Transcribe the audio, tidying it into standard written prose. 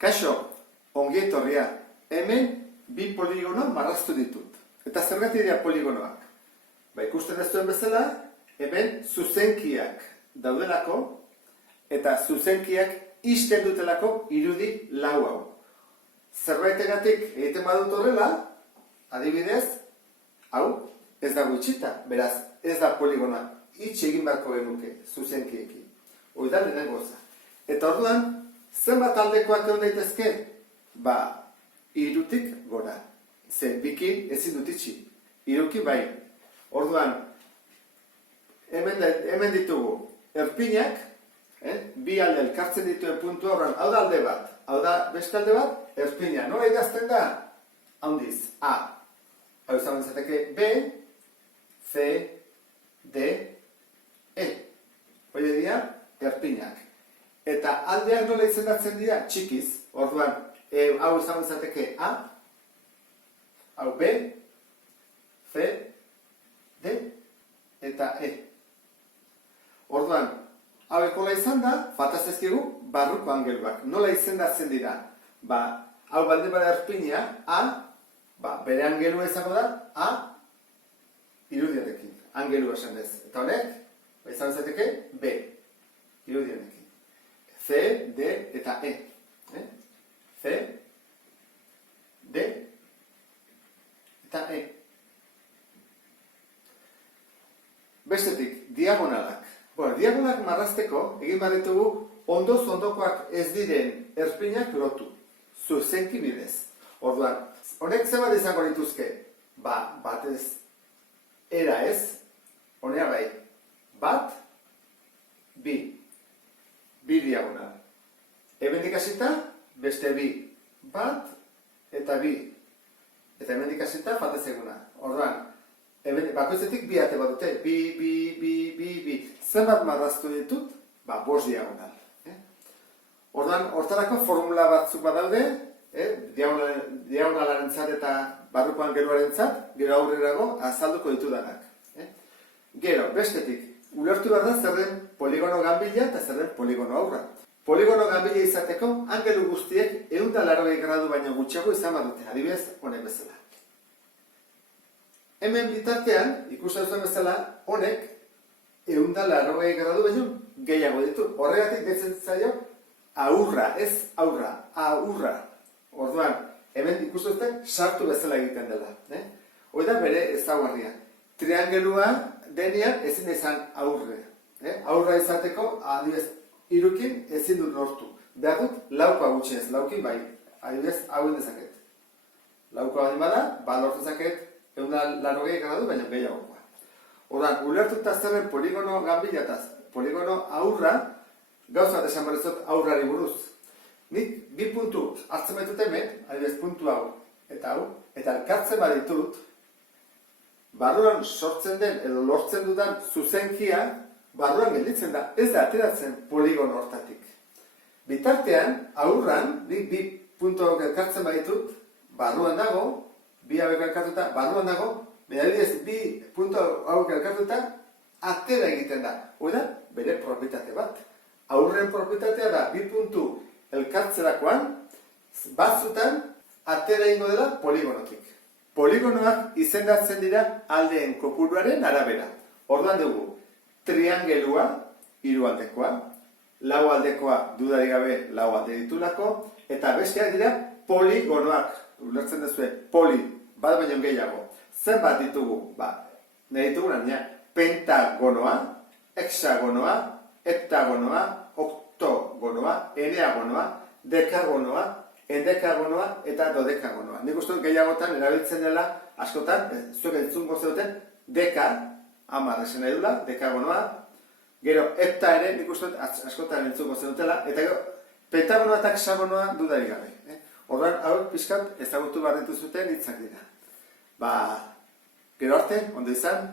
Kaixo, ongi etorria. Hemen bi poligono marraztu ditut. Eta zergatik dira poligonoak? Ikusten ez duen bezala, hemen zuzenkiak daudelako eta zuzenkiak ixten dutelako irudi lau hau. Zerbaitegatik egiten badut horrela, adibidez, hau ez dago itxita, beraz ez da poligona, itx egin beharko genuke zuzenkiekin. Hoi da lehenengo goza. Eta orduan, zenbat aldekoak egon daitezke? Hirutik gora. Ze bikin ezin dut itxi. Hiruki bai. Orduan, hemen ditugu erpinak, bi alde elkartzen dituen puntu horren, hau da alde bat, hau da beste alde bat, erpina. Nola idazten da? Handiz, A. Hau izan bezateke B, C, D, E. Hori dira, erpinak. Eta aldeak nola izendatzen dira? Txikiz. Orduan, hau izan bezateke A, hau B, C, D, eta E. Orduan, hau ekola izan da, fataz ezkigu, barruko angeluak. Nola izendatzen dira? Hau balde bada erpina, A, bere angelua izango da, A, irudiarekin. Angelua esan ez. Eta honek, izan bezateke, B, irudiarekin. C, D, eta E. C, D, eta E. Bestetik, diagonalak. Diagonalak marrazteko, egin baditugu, ondoz ondokoak ez diren erpinak lotu. Zuzenki bidez. Orduan, honek zenbat izango dituzke? Batez, era ez, honea bai, bat, bi. Bi diagonal. Hemendik hasita, beste bi. Bat, eta bi. Eta hemendik hasita, fatez eguna. Orduan, bakoitzetik bi ate bat dute. Bi. Zenbat marraztu ditut? Bost diagonal. Orduan, hortarako formula batzuk badaude, diagonalarentzat eta barruko angeluarentzat, gero aurrerago azalduko ditudanak. Gero, bestetik, ulertu behar da zer den poligono ganbila eta zer den poligono aurra. Poligono ganbila izateko, angelu guztiek 180 gradu baino gutxiago izan badute, adibidez, honek bezala. Hemen bitartean, ikusten zuen bezala, honek 180 gradu baino gehiago ditu. Horregatik deitzen zaio, aurra, ez aurra, aurra. Orduan, hemen ikusten zuten sartu bezala egiten dela. Hoi da bere ezaugarria. Triangelua denean ezin izan aurre. Aurra izateko, adibidez, hirukin ezin dut lortu. Behar dut laukoa gutxienez, laukin bai, adibidez, hauen dezaket. Laukoa badi bada, lortu zaket 180 gradu, baina gehiagokoa. Orduan, ulertuta zerren poligono ganbila eta poligono aurra, gauzat esan berrizot aurrari buruz. Nik bi puntu hartzen baitut hemen, adibidez puntu hau eta hau, eta elkartzen baditut, barruan sortzen den edo lortzen dudan zuzenkia, barruan gelditzen da, ez da ateratzen poligono hortatik. Bitartean, aurran, nik bi puntu hau elkartzen baditut, barruan dago, bi hauek elkartuta, barruan dago, adibidez, bi puntu hauek elkartuta, atera egiten da. Hoi da, bere propietate bat. Aurren propietatea da, bi puntu elkartzerakoan, batzutan, atera ingo dela poligonotik. Poligonoak izendatzen dira aldeen kopuruaren arabera. Orduan dugu, triangelua, hiru aldekoa, lau aldekoa dudarik gabe lau alde ditulako, eta besteak dira poligonoak. Ulertzen duzue, poli, bat baino gehiago. Zenbat ditugu? Nahi ditugu nania, pentagonoa, hexagonoa, heptagonoa, oktogonoa, eneagonoa, dekagonoa, endekagonoa eta dodekagonoa. Nik uste dut gehiagotan erabiltzen dela, askotan, zuek entzungo zeuten, deka, 10 esan nahi dula, dekagonoa, gero hepta ere nik uste dut askotan entzungo zeutela, eta gero pentagonoa eta hexagonoa dudarik gabe. Orduan, hauek pixkat ezagutu behar dituzuten hitzak dira. Gero arte, ondo izan.